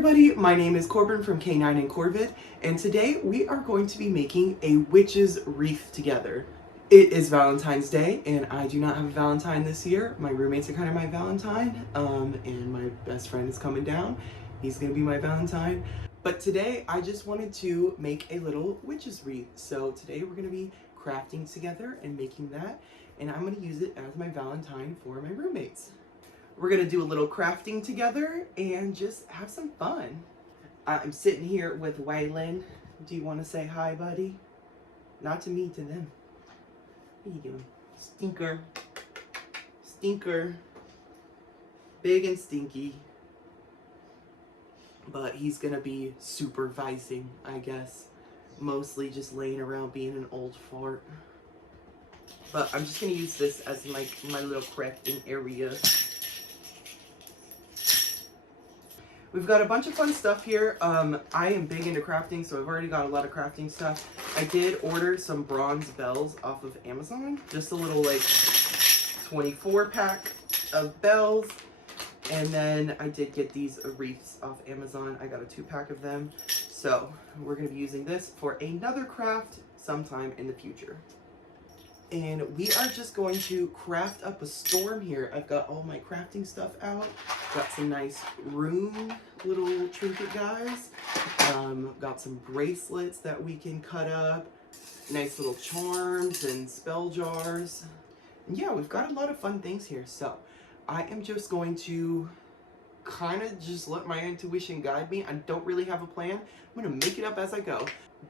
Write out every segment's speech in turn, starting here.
everybody, my name is Corbin from K9 and Corvid, and today we are going to be making a witch's wreath together. It is Valentine's Day, and I do not have a Valentine this year. My roommates are kind of my Valentine, and my best friend is coming down. He's gonna be my Valentine. But today, I just wanted to make a little witch's wreath. So today we're gonna be crafting together and making that, and I'm gonna use it as my Valentine for my roommates. We're gonna do a little crafting together and just have some fun. I'm sitting here with Waylon. Do you wanna say hi, buddy? Not to me, to them. What are you doing? Stinker. Stinker. Big and stinky. But he's gonna be supervising, I guess. Mostly just laying around being an old fart. But I'm just gonna use this as my little crafting area. We've got a bunch of fun stuff here. I am big into crafting, so I've already got a lot of crafting stuff. I did order some bronze bells off of Amazon. Just a little like 24 pack of bells. And then I did get these wreaths off Amazon. I got a 2-pack of them. So we're gonna be using this for another craft sometime in the future. And we are just going to craft up a storm here. I've got all my crafting stuff out. Got some nice rune little trinket guys. Got some bracelets that we can cut up. Nice little charms and spell jars. And yeah, we've got a lot of fun things here. So I am just going to kind of just let my intuition guide me. I don't really have a plan. I'm gonna make it up as I go.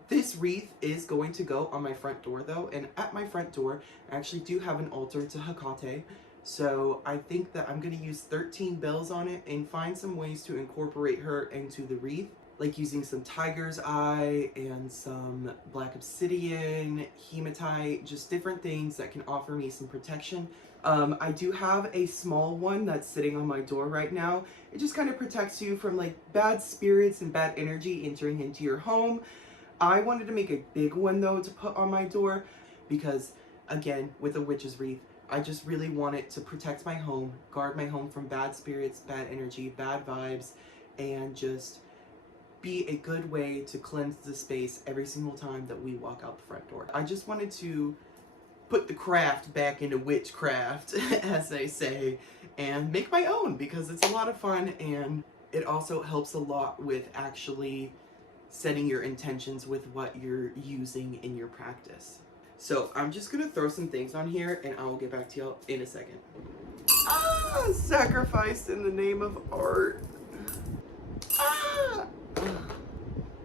This wreath is going to go on my front door though, and at my front door, I actually do have an altar to Hecate. So I think that I'm gonna use 13 bells on it and find some ways to incorporate her into the wreath, like using some tiger's eye and some black obsidian, hematite, just different things that can offer me some protection. I do have a small one that's sitting on my door right now. It just kind of protects you from like bad spirits and bad energy entering into your home. I wanted to make a big one though to put on my door because, again, with a witch's wreath, I just really want it to protect my home, guard my home from bad spirits, bad energy, bad vibes, and just be a good way to cleanse the space every single time that we walk out the front door. I just wanted to put the craft back into witchcraft, as they say, and make my own because it's a lot of fun, and it also helps a lot with actually setting your intentions with what you're using in your practice. So I'm just gonna throw some things on here and I will get back to y'all in a second. Ah, sacrificed in the name of art. Ah!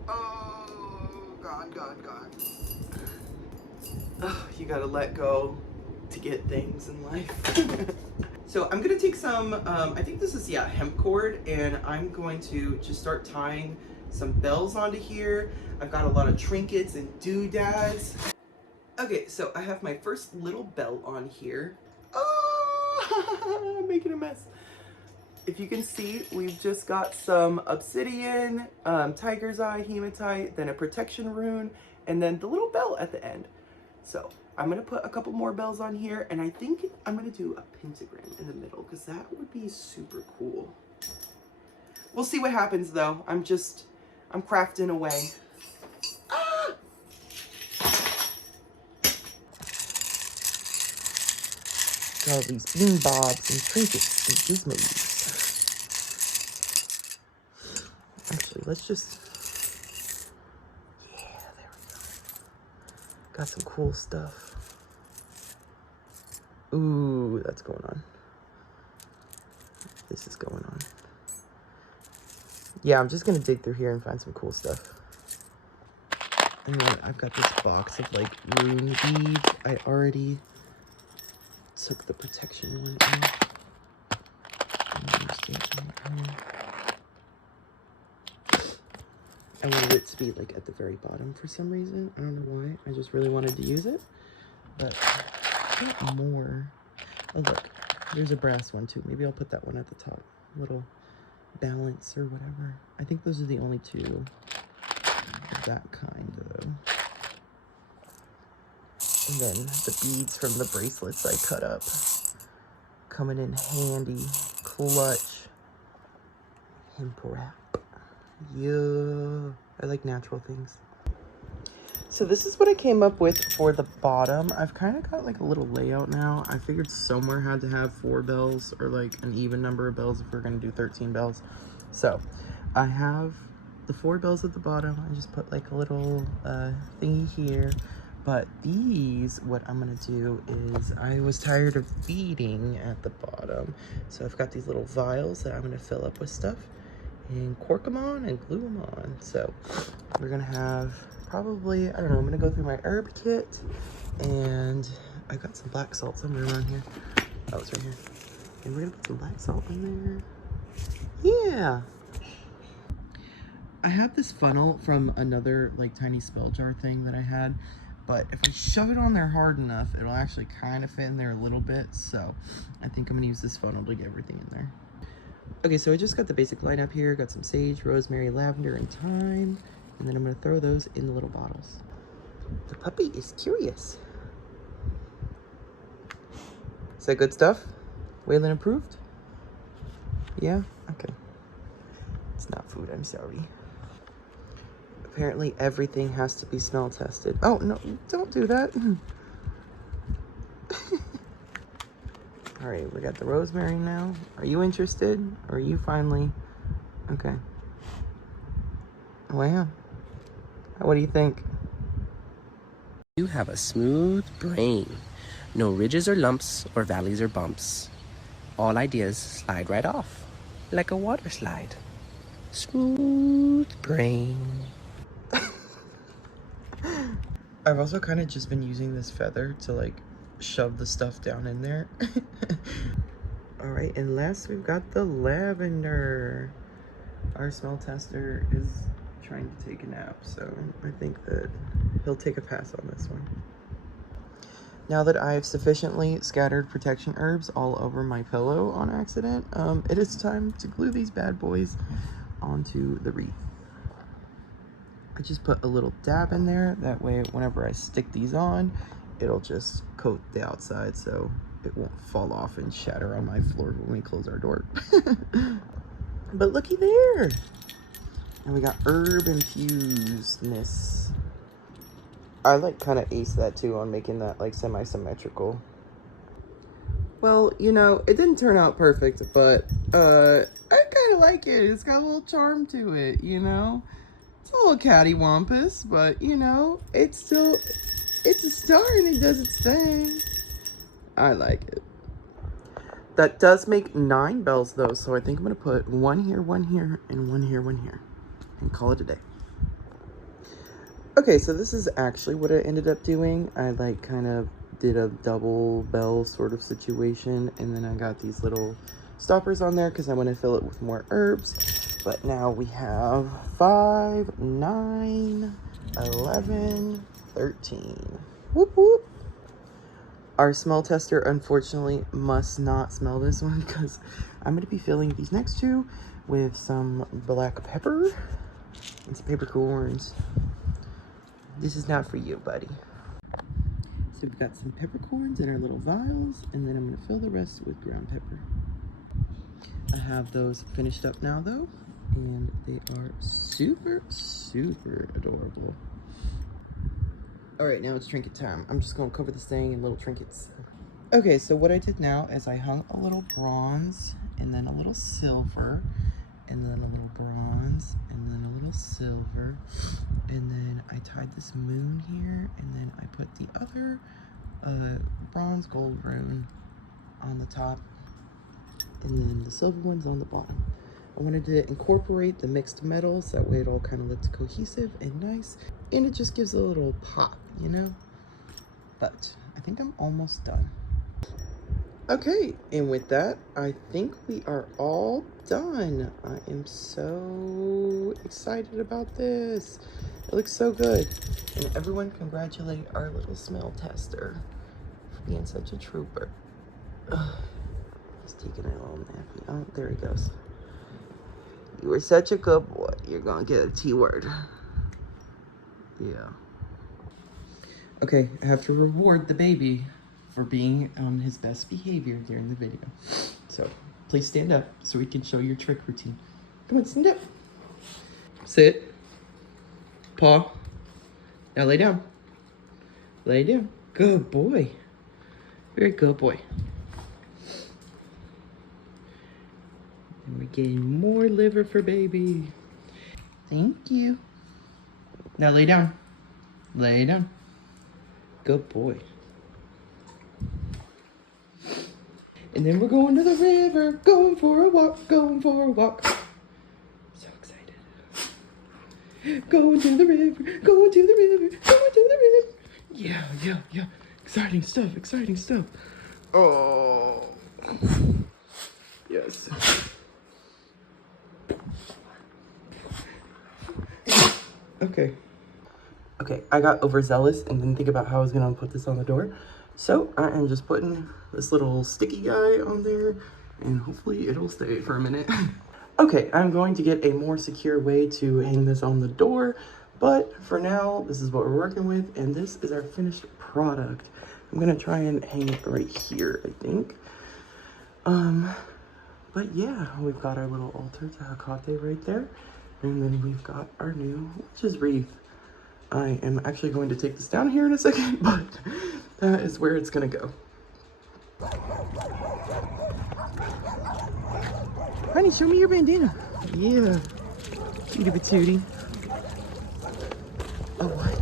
Oh, God. Oh, you gotta let go to get things in life. So I'm gonna take some, I think this is, yeah, hemp cord, and I'm going to just start tying some bells onto here. I've got a lot of trinkets and doodads. Okay, so I have my first little bell on here. Oh, I'm making a mess. If you can see, we've just got some obsidian, tiger's eye, hematite, then a protection rune, and then the little bell at the end. So I'm gonna put a couple more bells on here, and I think I'm gonna do a pentagram in the middle because that would be super cool. We'll see what happens though. I'm crafting away. Ah! Got all these bean bobs and trinkets and gizmos. Actually, let's just... Yeah, there we go. Got some cool stuff. Ooh, that's going on. This is going on. Yeah, I'm just gonna dig through here and find some cool stuff. And then I've got this box of like rune beads. I already took the protection one out. I wanted it to be like at the very bottom for some reason. I don't know why. I just really wanted to use it. But I got more. Oh look, there's a brass one too. Maybe I'll put that one at the top. Little balance or whatever. I think those are the only two of that kind though. And then the beads from the bracelets I cut up. Coming in handy. Clutch. Hemp wrap. Yeah, I like natural things. So this is what I came up with for the bottom. I've kind of got like a little layout now. I figured somewhere had to have 4 bells or like an even number of bells if we're gonna do 13 bells. So I have the 4 bells at the bottom. I just put like a little thingy here. But these, what I'm gonna do is, I was tired of beading at the bottom. So I've got these little vials that I'm gonna fill up with stuff and cork them on and glue them on. So we're gonna have probably, I don't know, I'm gonna go through my herb kit, and I got some black salt somewhere around here. Oh, it's right here. And we're gonna put some black salt in there. Yeah. I have this funnel from another like tiny spell jar thing that I had, but if I shove it on there hard enough, it'll actually kind of fit in there a little bit. So I think I'm gonna use this funnel to get everything in there. Okay, so I just got the basic lineup here. Got some sage, rosemary, lavender, and thyme. And then I'm gonna throw those in the little bottles. The puppy is curious. Is that good stuff? Waylon approved? Yeah? Okay. It's not food, I'm sorry. Apparently everything has to be smell tested. Oh, no, don't do that. All right, we got the rosemary now. Are you interested? Or are you finally? Okay. Wow. What do you think? You have a smooth brain. No ridges or lumps or valleys or bumps. All ideas slide right off, like a water slide. Smooth brain. I've also kind of just been using this feather to like shove the stuff down in there. All right, and last we've got the lavender. Our smell tester is trying to take a nap, so I think that he'll take a pass on this one. Now that I have sufficiently scattered protection herbs all over my pillow on accident, it is time to glue these bad boys onto the wreath. I just put a little dab in there. That way, whenever I stick these on, it'll just coat the outside so it won't fall off and shatter on my floor when we close our door. But looky there. And we got herb infusedness. I like kind of aced that too on making that like semi-symmetrical. Well, you know, it didn't turn out perfect, but I kind of like it. It's got a little charm to it, you know? It's a little cattywampus, but you know, it's a star and it does its thing. I like it. That does make 9 bells though, so I think I'm gonna put one here, and one here, and call it a day. Okay, so this is actually what I ended up doing. I like kind of did a double bell sort of situation, and then I got these little stoppers on there because I want to fill it with more herbs. But now we have 5, 9, 11, 13. Whoop whoop. Our smell tester unfortunately must not smell this one because I'm going to be filling these next two with some black pepper and some peppercorns. This is not for you, buddy. So we've got some peppercorns in our little vials, and then I'm gonna fill the rest with ground pepper. I have those finished up now though, and they are super, super adorable. All right, now it's trinket time. I'm just gonna cover this thing in little trinkets. Okay, so what I did now is I hung a little bronze, and then a little silver, and then a little bronze, and then a little silver, and then I tied this moon here, and then I put the other bronze gold rune on the top, and then the silver one's on the bottom. I wanted to incorporate the mixed metals, that way it all kind of looks cohesive and nice, and it just gives a little pop, you know? But I think I'm almost done. Okay, and with that, I think we are all done. I am so excited about this. It looks so good. And everyone congratulate our little smell tester for being such a trooper. He's taking a little nappy. Oh, there he goes. You were such a good boy. You're gonna get a T word. Yeah. Okay, I have to reward the baby for being on his best behavior during the video. So please stand up so we can show your trick routine. Come on, stand up. Sit. Paw. Now lay down. Lay down. Good boy. Very good boy. And we're getting more liver for baby. Thank you. Now lay down. Lay down. Good boy. And then we're going to the river, going for a walk, going for a walk. So excited. Going to the river, going to the river, going to the river. Yeah, yeah, yeah. Exciting stuff, exciting stuff. Oh. Yes. Okay. Okay, I got overzealous and didn't think about how I was gonna put this on the door. So I am just putting this little sticky guy on there and hopefully it'll stay for a minute. Okay, I'm going to get a more secure way to hang this on the door, but for now, this is what we're working with and this is our finished product. I'm gonna try and hang it right here, I think. But yeah, we've got our little altar to Hecate right there. And then we've got our new witch's wreath. I am actually going to take this down here in a second, but that is where it's gonna go. Honey, show me your bandana. Yeah, cutie patootie. Oh, what?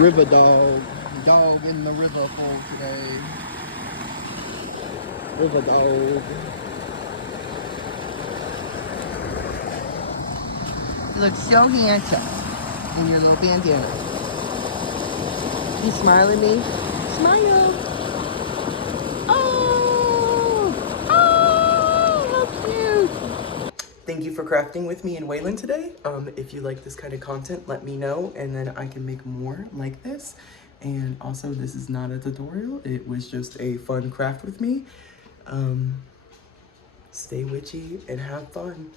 River dog. Dog in the river for today. River dog. You look so handsome in your little bandana. You smile at me? Smile. Oh! Oh! How cute! Thank you for crafting with me and Waylon today. If you like this kind of content, let me know, and then I can make more like this. And also, this is not a tutorial. It was just a fun craft with me. Stay witchy and have fun.